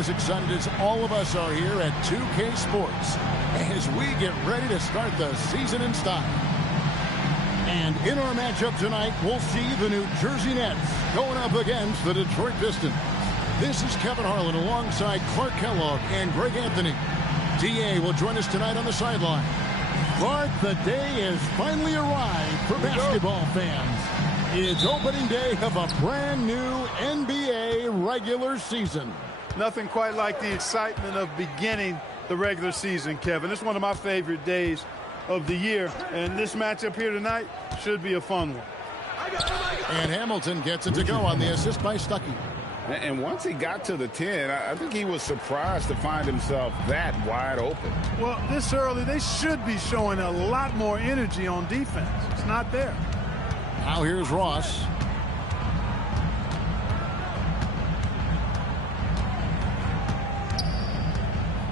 as excited as all of us are here at 2K Sports as we get ready to start the season in style. And in our matchup tonight, we'll see the New Jersey Nets going up against the Detroit Pistons. This is Kevin Harlan alongside Clark Kellogg and Greg Anthony. DA will join us tonight on the sideline. Clark, the day has finally arrived for basketball fans. It's opening day of a brand new NBA regular season. Nothing quite like the excitement of beginning the regular season, Kevin. It's one of my favorite days of the year, and this matchup here tonight should be a fun one. And Hamilton gets it to go on the assist by Stuckey. And once he got to the 10, I think he was surprised to find himself that wide open. Well, this early, they should be showing a lot more energy on defense. It's not there. Now here's Ross.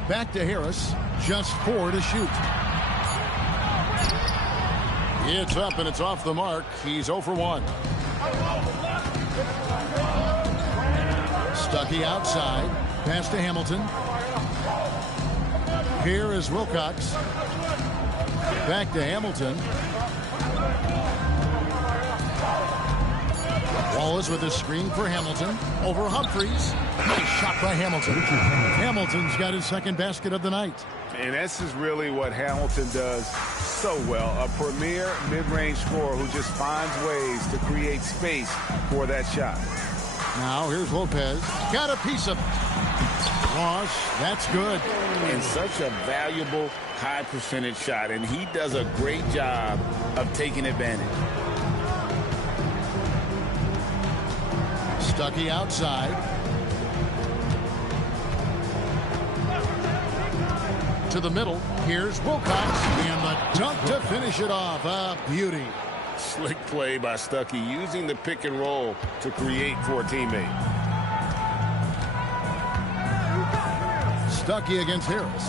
Back to Harris. Just 4 to shoot. It's up and it's off the mark. He's 0 for 1. Stuckey outside. Pass to Hamilton. Here is Wilcox. Back to Hamilton. Wallace with a screen for Hamilton. Over Humphries. Nice shot by Hamilton. Hamilton's got his second basket of the night. And this is really what Hamilton does so well. A premier mid-range scorer who just finds ways to create space for that shot. Now here's Lopez. Got a piece of it. Ross, that's good. And such a valuable high percentage shot. And he does a great job of taking advantage. Stuckey outside. To the middle. Here's Wilcox. And the dunk to finish it off. A beauty. Slick play by Stuckey, using the pick and roll to create for a teammate. Stuckey against Harris.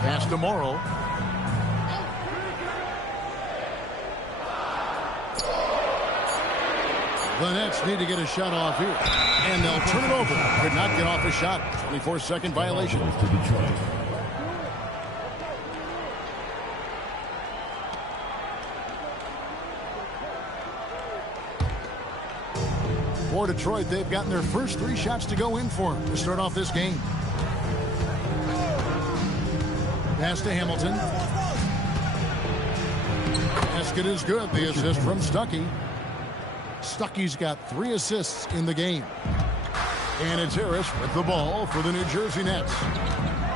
Pass to Morrow. The Nets need to get a shot off here. And they'll turn it over. Could not get off a shot. 24-second violation. For Detroit, they've gotten their first 3 shots to go in for them to start off this game. Pass to Hamilton. Basket is good. The assist from Stuckey. Stuckey's got 3 assists in the game. And it's Harris with the ball for the New Jersey Nets.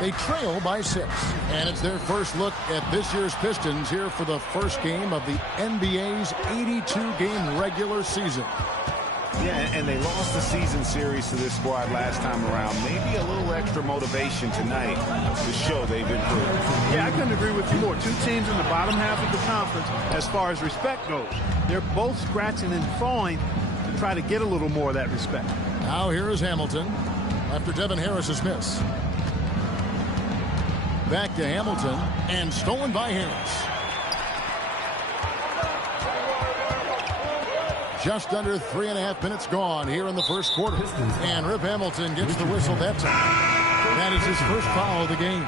They trail by 6. And it's their first look at this year's Pistons here for the first game of the NBA's 82-game regular season. Yeah, and they lost the season series to this squad last time around. Maybe a little extra motivation tonight to show they've improved. Yeah, I couldn't agree with you more. 2 teams in the bottom half of the conference as far as respect goes. They're both scratching and clawing to try to get a little more of that respect. Now here is Hamilton after Devin Harris's miss. Back to Hamilton and stolen by Harris. Just under 3.5 minutes gone here in the first quarter. And Rip Hamilton gets the whistle that time. That is his first foul of the game.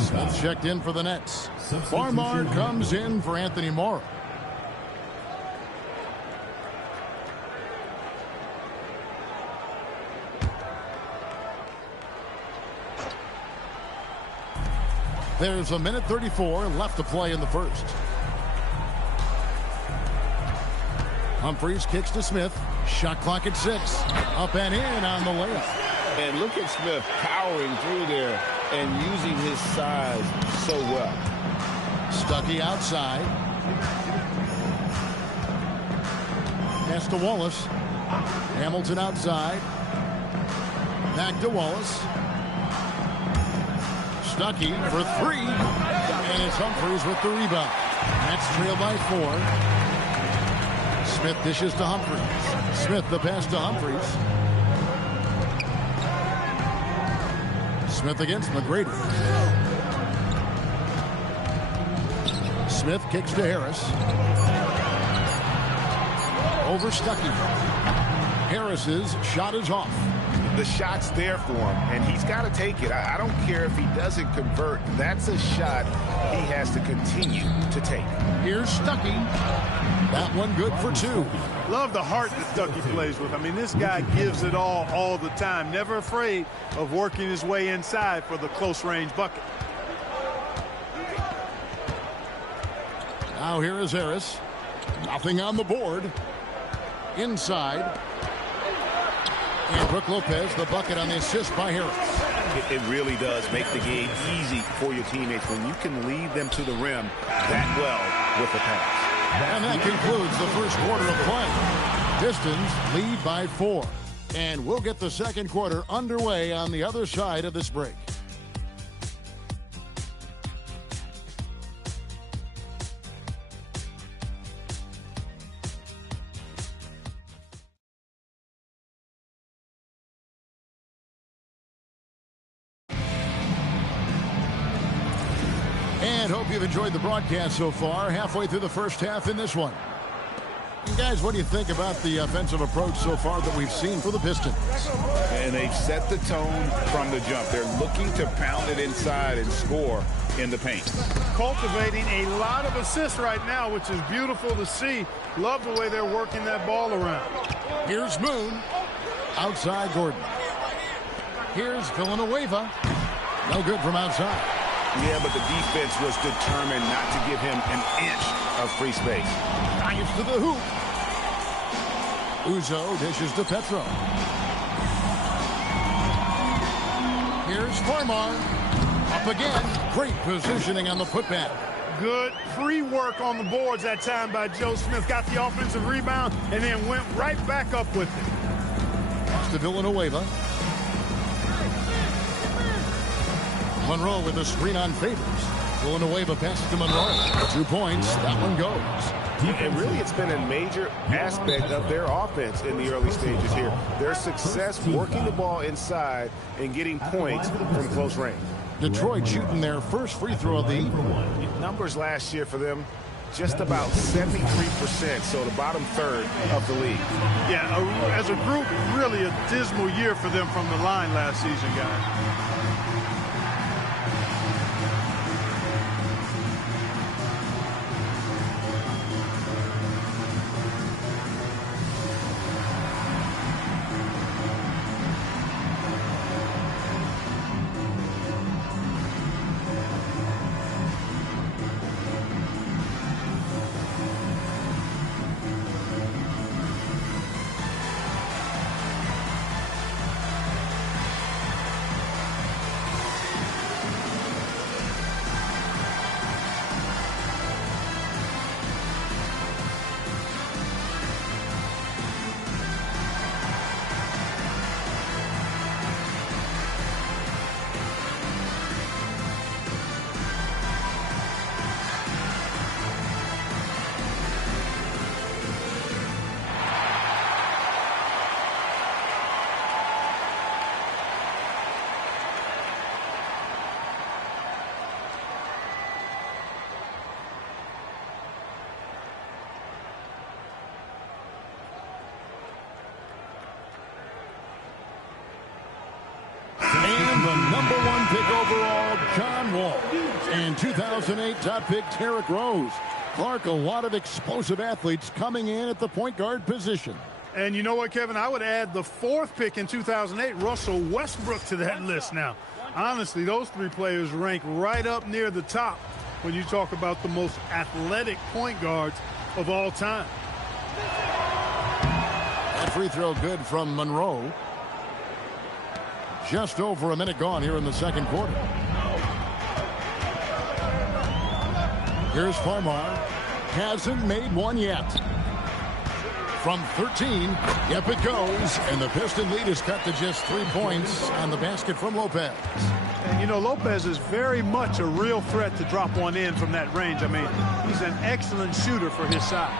Smith checked in for the Nets. Barnard comes in for Anthony Morrow. There's a minute 34 left to play in the first. Humphries kicks to Smith. Shot clock at 6. Up and in on the layup. And look at Smith powering through there and using his size so well. Stuckey outside. Pass to Wallace. Hamilton outside. Back to Wallace. Stuckey for 3. And it's Humphries with the rebound. That's trailed by 4. Smith dishes to Humphries. Smith the pass to Humphries. Smith against McGrady. Smith kicks to Harris. over Stuckey. Harris's shot is off. The shot's there for him, and he's got to take it. I don't care if he doesn't convert. That's a shot he has to continue to take. Here's Stuckey. That one good for two. Love the heart that Stuckey plays with. I mean, this guy gives it all the time. Never afraid of working his way inside for the close-range bucket. Now here is Harris. Nothing on the board. Inside. And Brook Lopez, the bucket on the assist by Harris. It really does make the game easy for your teammates when you can lead them to the rim that well with a pass. And that concludes the first quarter of play. Pistons lead by 4. And we'll get the second quarter underway on the other side of this break. And hope you've enjoyed the broadcast so far. Halfway through the first half in this one. And guys, what do you think about the offensive approach so far that we've seen for the Pistons? And they've set the tone from the jump. They're looking to pound it inside and score in the paint. Cultivating a lot of assists right now, which is beautiful to see. Love the way they're working that ball around. Here's Moon. Outside Gordon. Here's Villanueva. No good from outside. Yeah, but the defense was determined not to give him an inch of free space. Drives to the hoop. Uzo dishes to Petro. Here's Farmar. Up again. Great positioning on the putback. Good free work on the boards that time by Joe Smith. Got the offensive rebound and then went right back up with it. Pass to Villanueva. Monroe with a screen on Favors. Villanueva passes to Monroe. 2 points. That one goes. And really, it's been a major aspect of their offense in the early stages here. Their success working the ball inside and getting points from close range. Detroit shooting their first free throw of the evening. Numbers last year for them, just about 73%, so the bottom third of the league. Yeah, as a group, really a dismal year for them from the line last season, guys. Number 1 pick overall, John Wall. And 2008 top pick, Derrick Rose. Clark, a lot of explosive athletes coming in at the point guard position. And you know what, Kevin? I would add the 4th pick in 2008, Russell Westbrook, to that list now. Honestly, those 3 players rank right up near the top when you talk about the most athletic point guards of all time. That free throw good from Monroe. Just over a minute gone here in the second quarter. Here's Farmar. Hasn't made one yet. From 13, yep it goes. And the Piston lead is cut to just 3 points on the basket from Lopez. And you know, Lopez is very much a real threat to drop one in from that range. I mean, he's an excellent shooter for his size.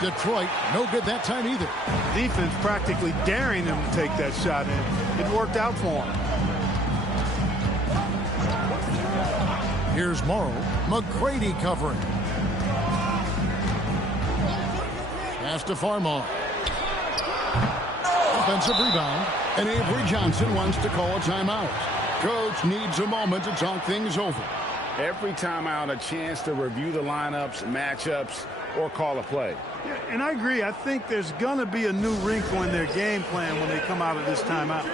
Detroit, no good that time either. Defense practically daring him to take that shot in. It worked out for him. Here's Morrow. McGrady covering. Pass to Farmall. Offensive rebound. And Avery Johnson wants to call a timeout. Coach needs a moment to talk things over. Every timeout, a chance to review the lineups, matchups, or call a play. Yeah, and I agree. I think there's going to be a new wrinkle in their game plan when they come out of this timeout.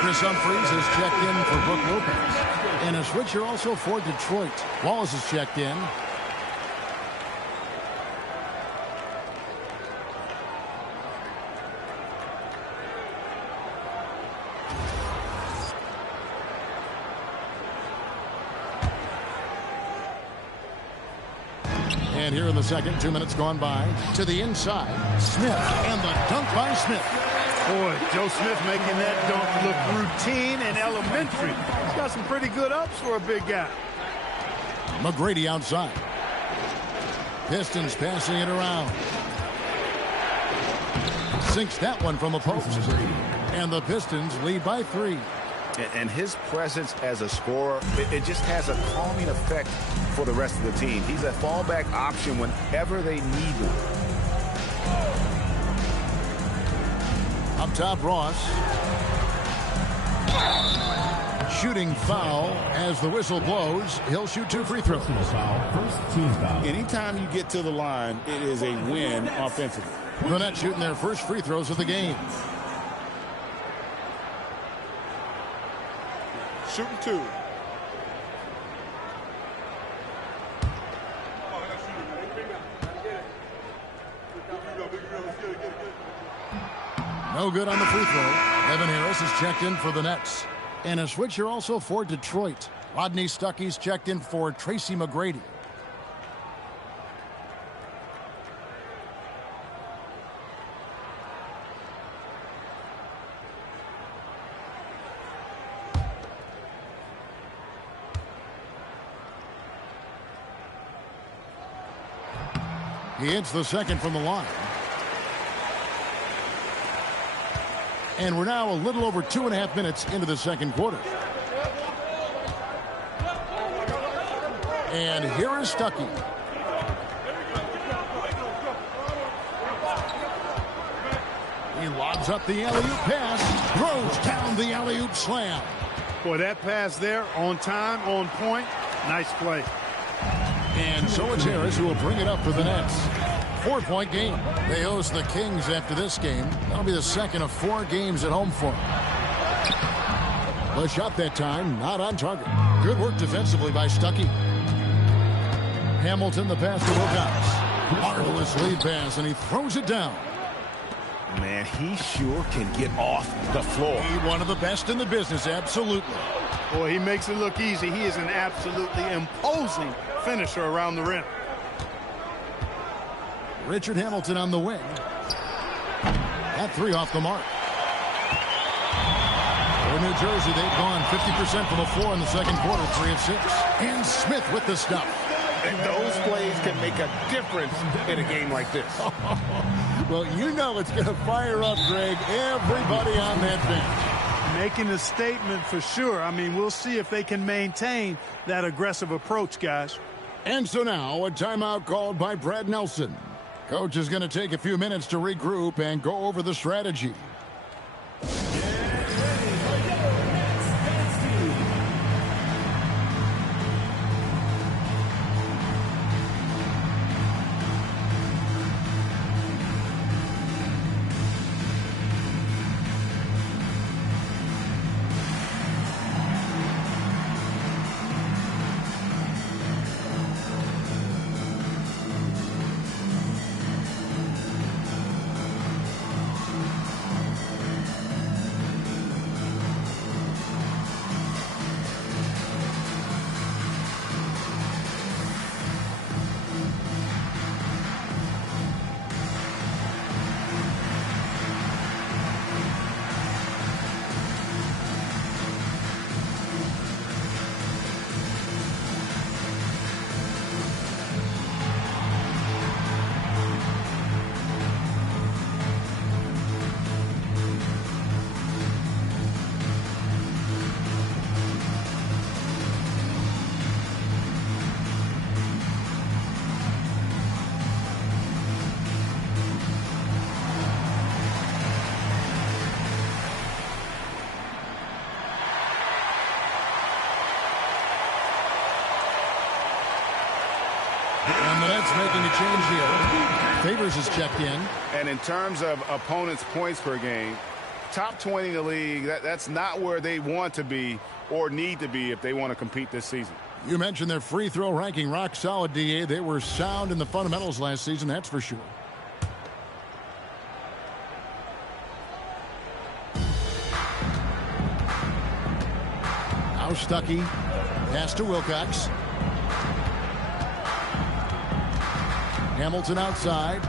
Chris Humphries has checked in for Brook Lopez. And a switcher also for Detroit. Wallace has checked in. And here in the second, 2 minutes gone by. To the inside, Smith. And the dunk by Smith. Boy, Joe Smith making that dunk look routine and elementary. He's got some pretty good ups for a big guy. McGrady outside. Pistons passing it around. Sinks that one from the post. And the Pistons lead by 3. And his presence as a scorer, it just has a calming effect for the rest of the team. He's a fallback option whenever they need one. Up top, Ross. Shooting foul as the whistle blows. He'll shoot 2 free throws. First team foul. Anytime you get to the line, it is a win offensively. The Nets shooting their first free throws of the game. Shooting 2. No good on the free throw. Evan Harris is checked in for the Nets. And a switcher also for Detroit. Rodney Stuckey's checked in for Tracy McGrady. He hits the second from the line. And we're now a little over 2.5 minutes into the second quarter. And here is Stuckey. He lobs up the alley-oop pass, throws down the alley-oop slam. Boy, that pass there, on time, on point, nice play. And so it's Harris who will bring it up for the Nets. 4-point game. They host the Kings after this game. That'll be the second of 4 games at home for them. The shot that time, not on target. Good work defensively by Stuckey. Hamilton, the pass to Wilcox. Marvelous lead pass, and he throws it down. Man, he sure can get off the floor. He's one of the best in the business, absolutely. Boy, he makes it look easy. He is an absolutely imposing finisher around the rim. Richard Hamilton on the wing. That 3 off the mark. For New Jersey, they've gone 50% from the floor in the second quarter, 3 of 6. And Smith with the stuff. And those plays can make a difference in a game like this. Well, you know it's going to fire up, Greg, everybody on that bench. Making a statement for sure. I mean, we'll see if they can maintain that aggressive approach, guys. And so now a timeout called by Brad Nelson. Coach is going to take a few minutes to regroup and go over the strategy. And the Nets making a change here. Favors is checked in. And in terms of opponents' points per game, top 20 in the league, that's not where they want to be or need to be if they want to compete this season. You mentioned their free throw ranking rock solid, DA. They were sound in the fundamentals last season, that's for sure. Now Stuckey. Pass to Wilcox. Hamilton outside.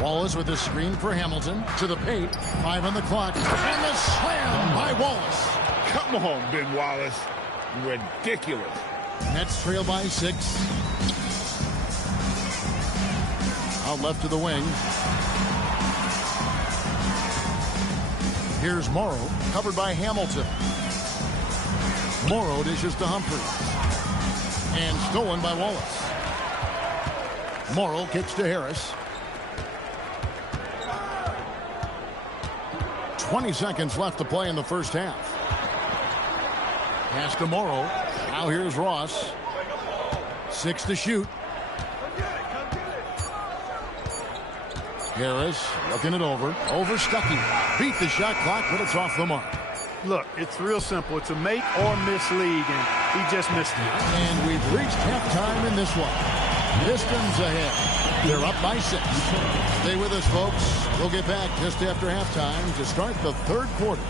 Wallace with a screen for Hamilton. To the paint. 5 on the clock. And the slam by Wallace. Come on, Ben Wallace. Ridiculous. Nets trail by 6. Out left to the wing. Here's Morrow. Covered by Hamilton. Morrow dishes to Humphries. And stolen by Wallace. Morrow kicks to Harris. 20 seconds left to play in the first half. Pass to Morrow. Now here's Ross. 6 to shoot. Harris looking it over. Over Stuckey. Beat the shot clock, but it's off the mark. Look, it's real simple. It's a make or miss league, and he just missed it. And we've reached halftime in this one. Pistons ahead. They're up by 6. Stay with us, folks. We'll get back just after halftime to start the third quarter.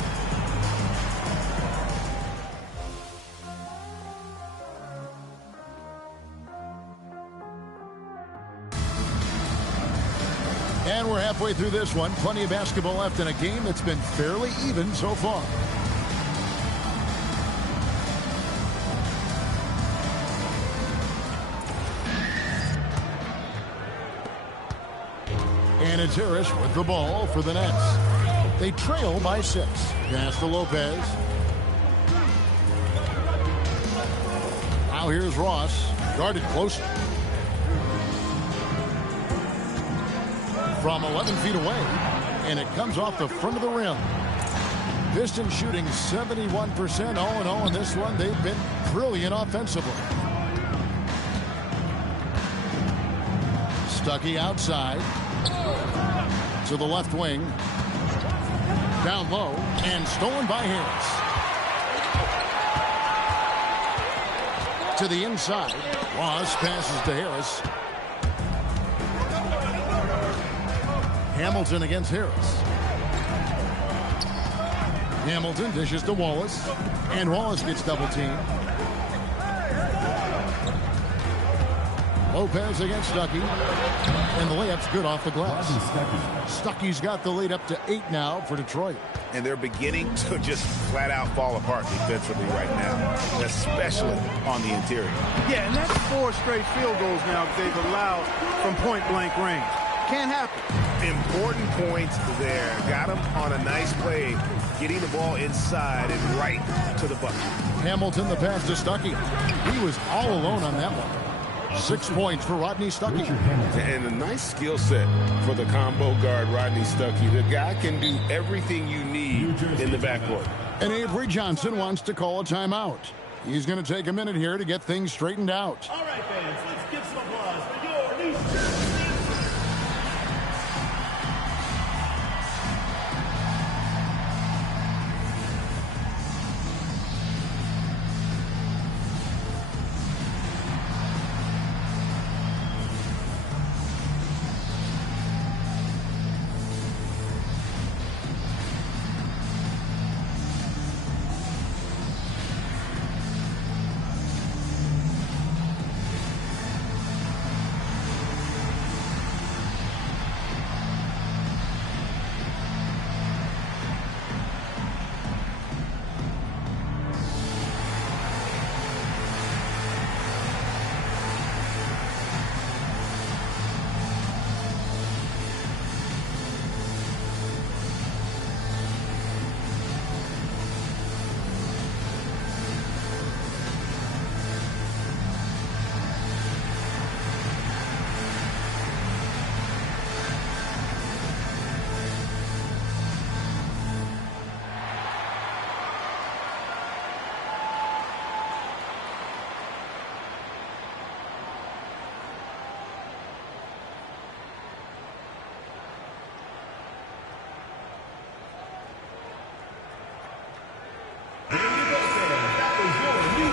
And we're halfway through this one. Plenty of basketball left in a game that's been fairly even so far. And it's Harris with the ball for the Nets. They trail by 6. Pass to Lopez. Now here's Ross. Guarded close. From 11 feet away. And it comes off the front of the rim. Pistons shooting 71% all in all in this one. They've been brilliant offensively. Stuckey outside. To the left wing. Down low. And stolen by Harris. To the inside. Ross passes to Harris. Hamilton against Harris. Hamilton dishes to Wallace. And Wallace gets double teamed. Lopez against Stuckey. And the layup's good off the glass. Stuckey's got the lead up to 8 now for Detroit. And they're beginning to just flat out fall apart defensively right now, especially on the interior. Yeah, and that's 4 straight field goals now they've allowed from point-blank range. Can't happen. Important points there. Got him on a nice play, getting the ball inside and right to the bucket. Hamilton the pass to Stuckey. He was all alone on that one. 6 points for Rodney Stuckey. And a nice skill set for the combo guard, Rodney Stuckey. The guy can do everything you need in the backcourt. And Avery Johnson wants to call a timeout. He's going to take a minute here to get things straightened out. All right, fans, let's give some applause for your New Jersey.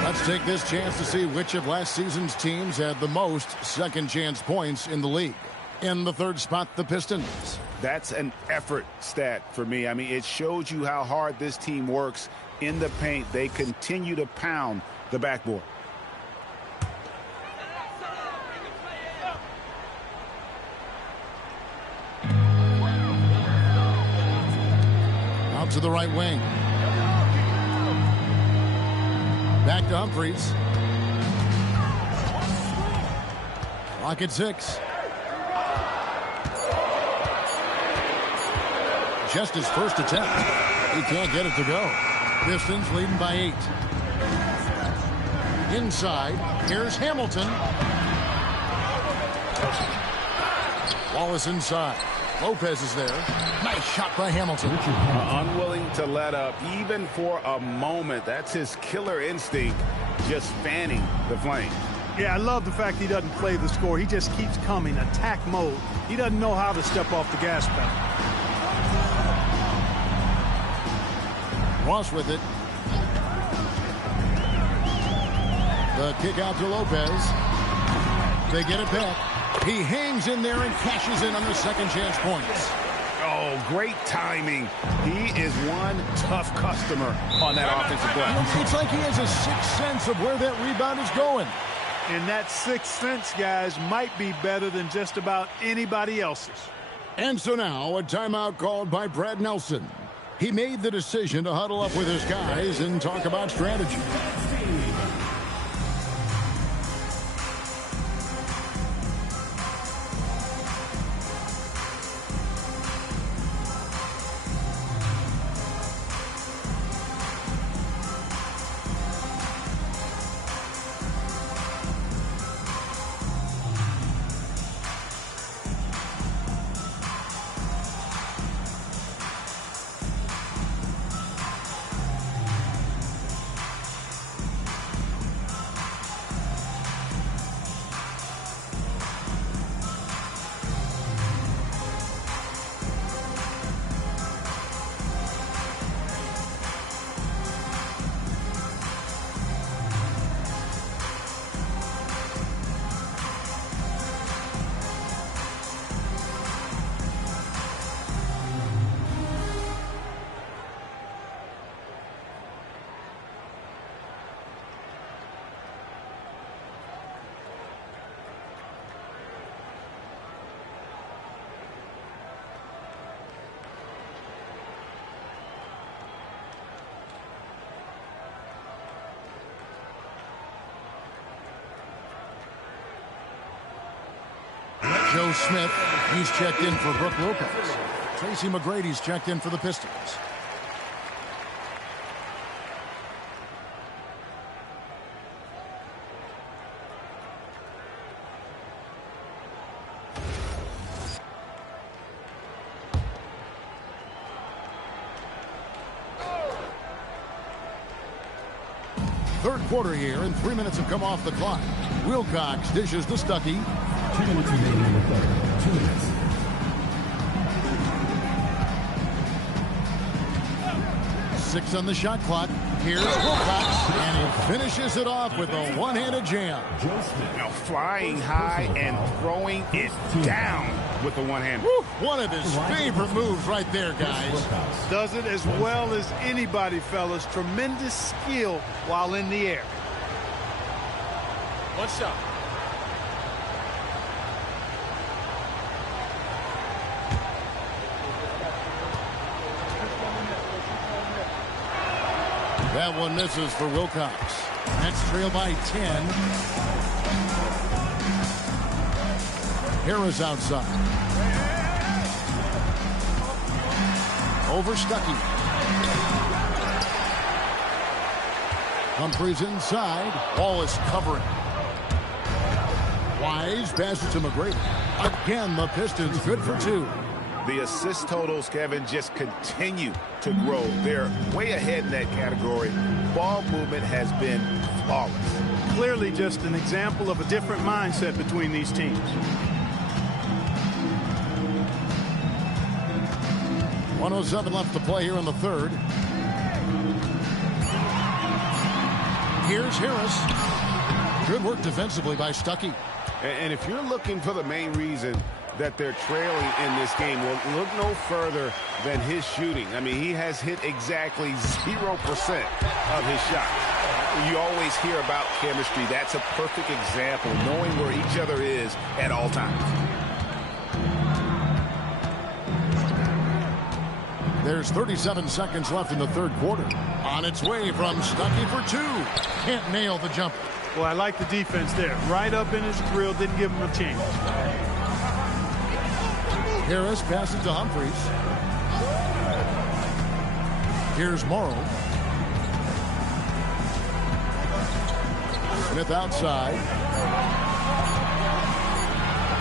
Let's take this chance to see which of last season's teams had the most second chance points in the league. In the third spot, the Pistons. That's an effort stat for me. I mean, it shows you how hard this team works in the paint. They continue to pound the backboard. Out to the right wing. Back to Humphries. Clock at 6. Just his first attempt. He can't get it to go. Pistons leading by 8. Inside, here's Hamilton. Wallace inside. Lopez is there. Nice shot by Hamilton. Unwilling to let up even for a moment. That's his killer instinct, just fanning the flame. Yeah, I love the fact he doesn't play the score. He just keeps coming, attack mode. He doesn't know how to step off the gas pedal. Ross with it. The kick out to Lopez. They get it back. He hangs in there and cashes in on the second chance points. Oh, great timing. He is one tough customer on that offensive glass. It's like he has a sixth sense of where that rebound is going. And that sixth sense, guys, might be better than just about anybody else's. And so now a timeout called by Brad Nelson. He made the decision to huddle up with his guys and talk about strategy. Joe Smith, he's checked in for Brook Lopez. Tracy McGrady's checked in for the Pistons. Third quarter here, and 3 minutes have come off the clock. Wilcox dishes to Stuckey. 2 minutes remaining in the third. 2 minutes. 6 on the shot clock. Here's Wilcox, and he finishes it off with a one-handed jam. Now flying high and throwing it down with the one hand. One of his favorite moves right there, guys. Does it as well as anybody, fellas. Tremendous skill while in the air. One shot. That one misses for Wilcox. Nets trail by 10. Harris outside. Over Stuckey. Humphries inside. Ball is covering. Wise passes to McGrady. Again, the Pistons good for 2. The assist totals, Kevin, just continue to grow. They're way ahead in that category. Ball movement has been flawless. Clearly just an example of a different mindset between these teams. .107 left to play here in the third. Here's Harris. Good work defensively by Stuckey. And if you're looking for the main reason that they're trailing in this game, well, look no further than his shooting. I mean, he has hit exactly 0% of his shots. You always hear about chemistry. That's a perfect example, knowing where each other is at all times. There's 37 seconds left in the third quarter. On its way from Stuckey for 2. Can't nail the jumper. Well, I like the defense there. Right up in his grill, didn't give him a chance. Harris passes to Humphries. Here's Morrow. Smith outside.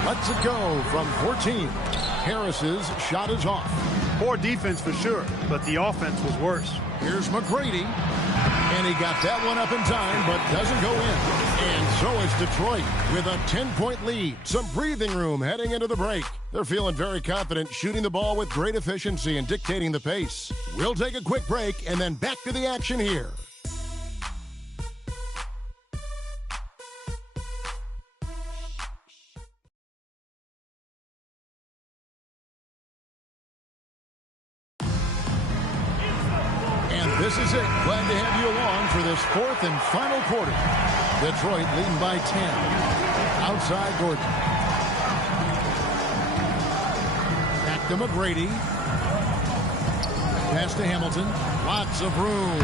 Lets it go from 14. Harris's shot is off. Poor defense for sure, but the offense was worse. Here's McGrady. And he got that one up in time, but doesn't go in. And so is Detroit with a 10-point lead. Some breathing room heading into the break. They're feeling very confident, shooting the ball with great efficiency and dictating the pace. We'll take a quick break and then back to the action here. This is it. Glad to have you along for this fourth and final quarter. Detroit leading by 10. Outside Gordon. Back to McGrady. Pass to Hamilton. Lots of room.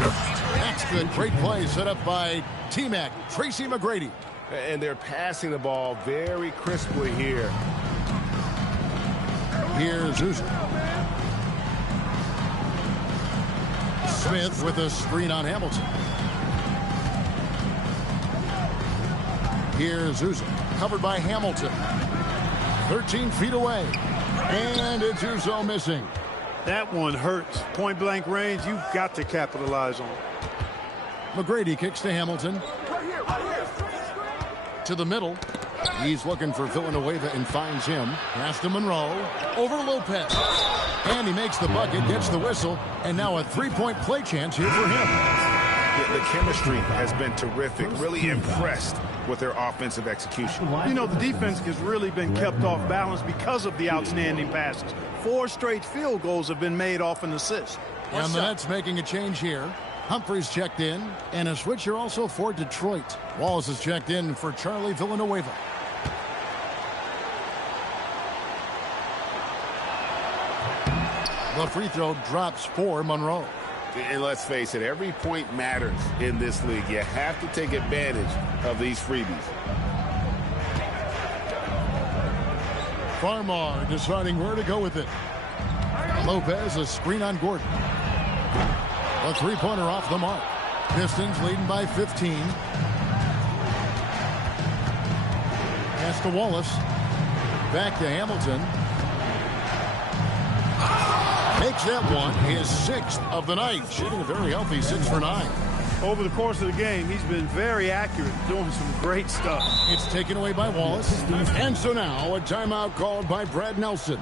That's good. Great play set up by T-Mac, Tracy McGrady. And they're passing the ball very crisply here. Here's Uzo. Smith with a screen on Hamilton. Here's Uzo, covered by Hamilton. 13 feet away. And it's Uzo missing. That one hurts. Point blank range, you've got to capitalize on. McGrady kicks to Hamilton. To the middle. He's looking for Villanueva and finds him. Pass to Monroe. Over Lopez. And he makes the bucket, gets the whistle, and now a three-point play chance here for him. The chemistry has been terrific. Really impressed with their offensive execution. You know, the defense has really been kept off balance because of the outstanding passes. 4 straight field goals have been made off an assist. And the Nets making a change here. Humphries checked in, and a switch here also for Detroit. Wallace is checked in for Charlie Villanueva. The free throw drops for Monroe. And let's face it, every point matters in this league. You have to take advantage of these freebies. Farmar deciding where to go with it. Lopez, a screen on Gordon. A three-pointer off the mark. Pistons leading by 15. Pass to Wallace. Back to Hamilton. Makes that one his 6th of the night. Shooting a very healthy 6 for 9. Over the course of the game, he's been very accurate, doing some great stuff. It's taken away by Wallace. And so now a timeout called by Brad Nelson.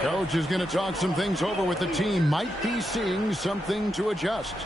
Coach is going to talk some things over with the team. Might be seeing something to adjust.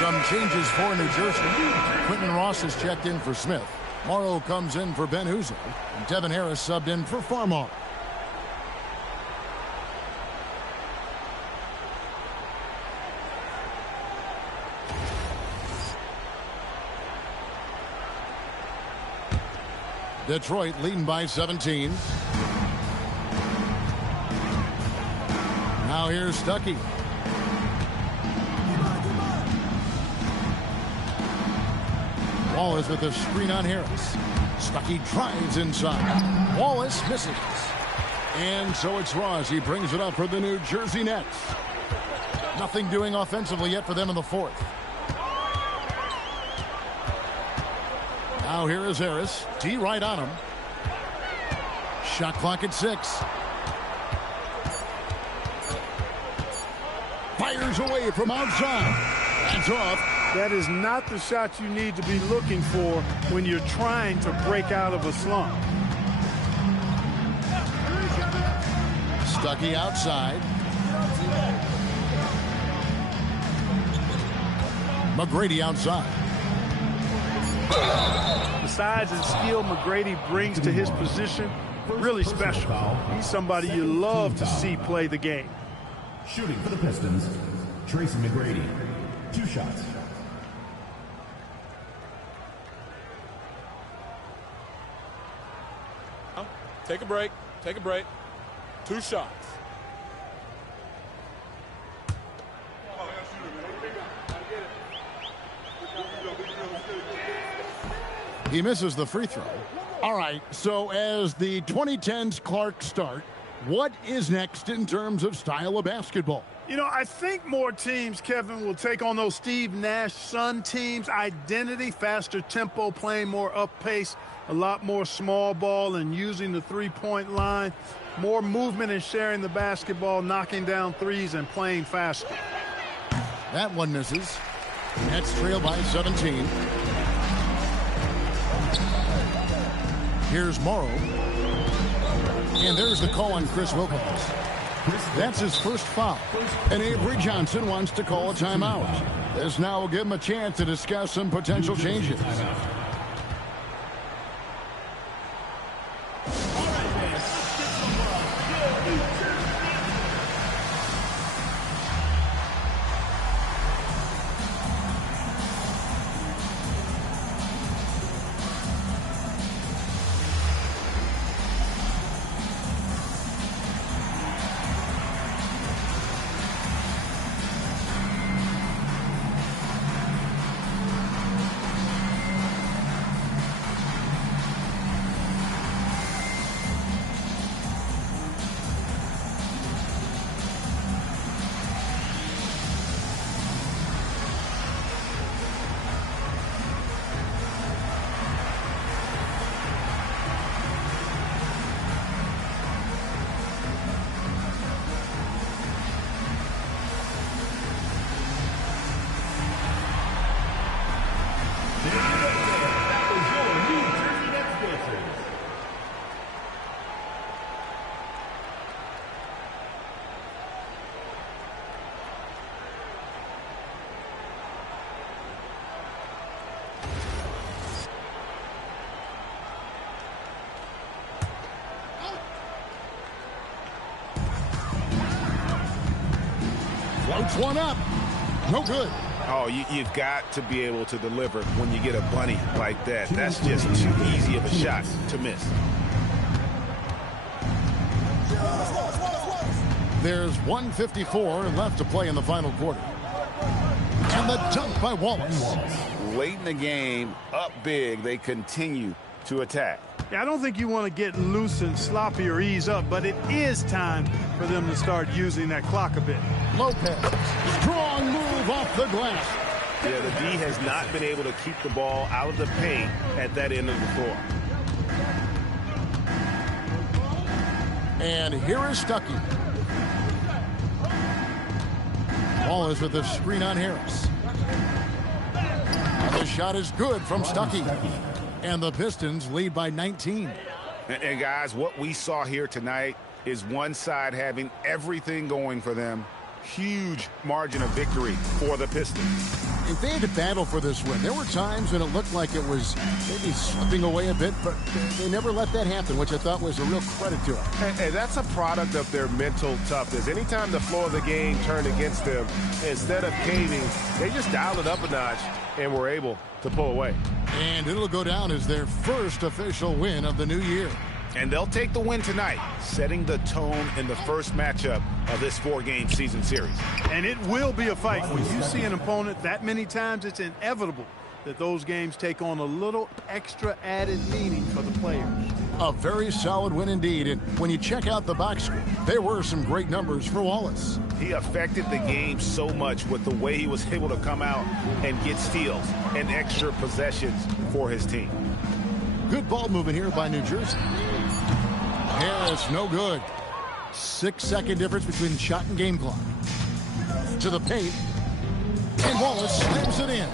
Some changes for New Jersey. Quentin Ross has checked in for Smith. Morrow comes in for Ben Uzo. And Devin Harris subbed in for Farmar. Detroit leading by 17. Now here's Stuckey. Wallace with a screen on Harris. Stuckey drives inside. Wallace misses. And so it's Ross. He brings it up for the New Jersey Nets. Nothing doing offensively yet for them in the 4th. Now here is Harris. D right on him. Shot clock at 6. Fires away from outside. That's off. That is not the shot you need to be looking for when you're trying to break out of a slump. Stuckey outside. McGrady outside. The size and skill McGrady brings to his position, really special. He's somebody you love to see play the game. Shooting for the Pistons, Tracy McGrady. 2 shots. Take a break. Take a break. 2 shots. He misses the free throw. All right, so as the 2010s Clark start, what is next in terms of style of basketball? You know, I think more teams, Kevin, will take on those Steve Nash Sun teams. Identity, faster tempo, playing more up pace, a lot more small ball and using the three-point line. More movement and sharing the basketball, knocking down threes and playing faster. That one misses. Nets trail by 17. Here's Morrow. And there's the call on Chris Wilkins. That's his first foul. And Avery Johnson wants to call a timeout. This now will give him a chance to discuss some potential changes. Floats one up. No good. Oh, you've got to be able to deliver when you get a bunny like that. That's just too easy of a shot to miss. There's 1:54 left to play in the final quarter. And the dunk by Wallace. Late in the game, up big, they continue to attack. Yeah, I don't think you want to get loose and sloppy or ease up, but it is time for them to start using that clock a bit. Lopez, strong move off the glass. Yeah, the D has not been able to keep the ball out of the paint at that end of the floor. And here is Stuckey. Wallace with the screen on Harris. And the shot is good from Stuckey. And the Pistons lead by 19. And guys, what we saw here tonight is one side having everything going for them. Huge margin of victory for the Pistons. If they had to battle for this win, there were times when it looked like it was maybe slipping away a bit, but they never let that happen, which I thought was a real credit to them. And that's a product of their mental toughness. Anytime the flow of the game turned against them, instead of caving, they just dialed it up a notch and were able to pull away. And it'll go down as their first official win of the new year. And they'll take the win tonight, setting the tone in the first matchup of this 4-game season series. And it will be a fight. When you see an opponent that many times, it's inevitable that those games take on a little extra added meaning for the players. A very solid win indeed. And when you check out the box score, there were some great numbers for Wallace. He affected the game so much with the way he was able to come out and get steals and extra possessions for his team. Good ball movement here by New Jersey. Harris, no good. 6-second difference between shot and game clock. To the paint. And Wallace slams it in.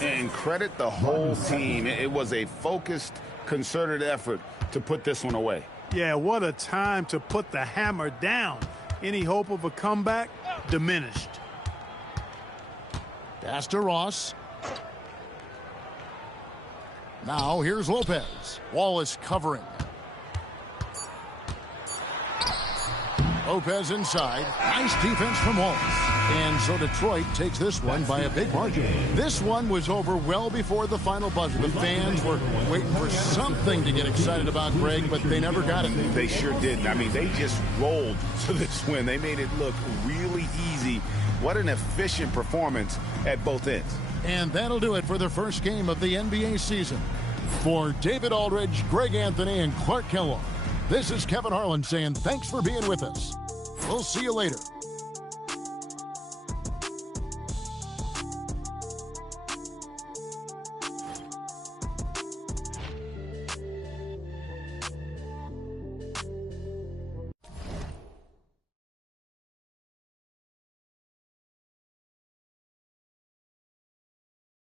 And credit the whole team. It was a focused, concerted effort to put this one away. Yeah, what a time to put the hammer down. Any hope of a comeback? Diminished. Pass to Ross. Now here's Lopez. Wallace covering. Lopez inside. Nice defense from Wallace. And so Detroit takes this one by a big margin. This one was over well before the final buzzer. The fans were waiting for something to get excited about, Greg, but they never got it. They sure didn't. I mean, they just rolled to this win. They made it look really easy. What an efficient performance at both ends. And that'll do it for the first game of the NBA season. For David Aldridge, Greg Anthony, and Clark Kellogg, this is Kevin Harlan saying thanks for being with us. We'll see you later.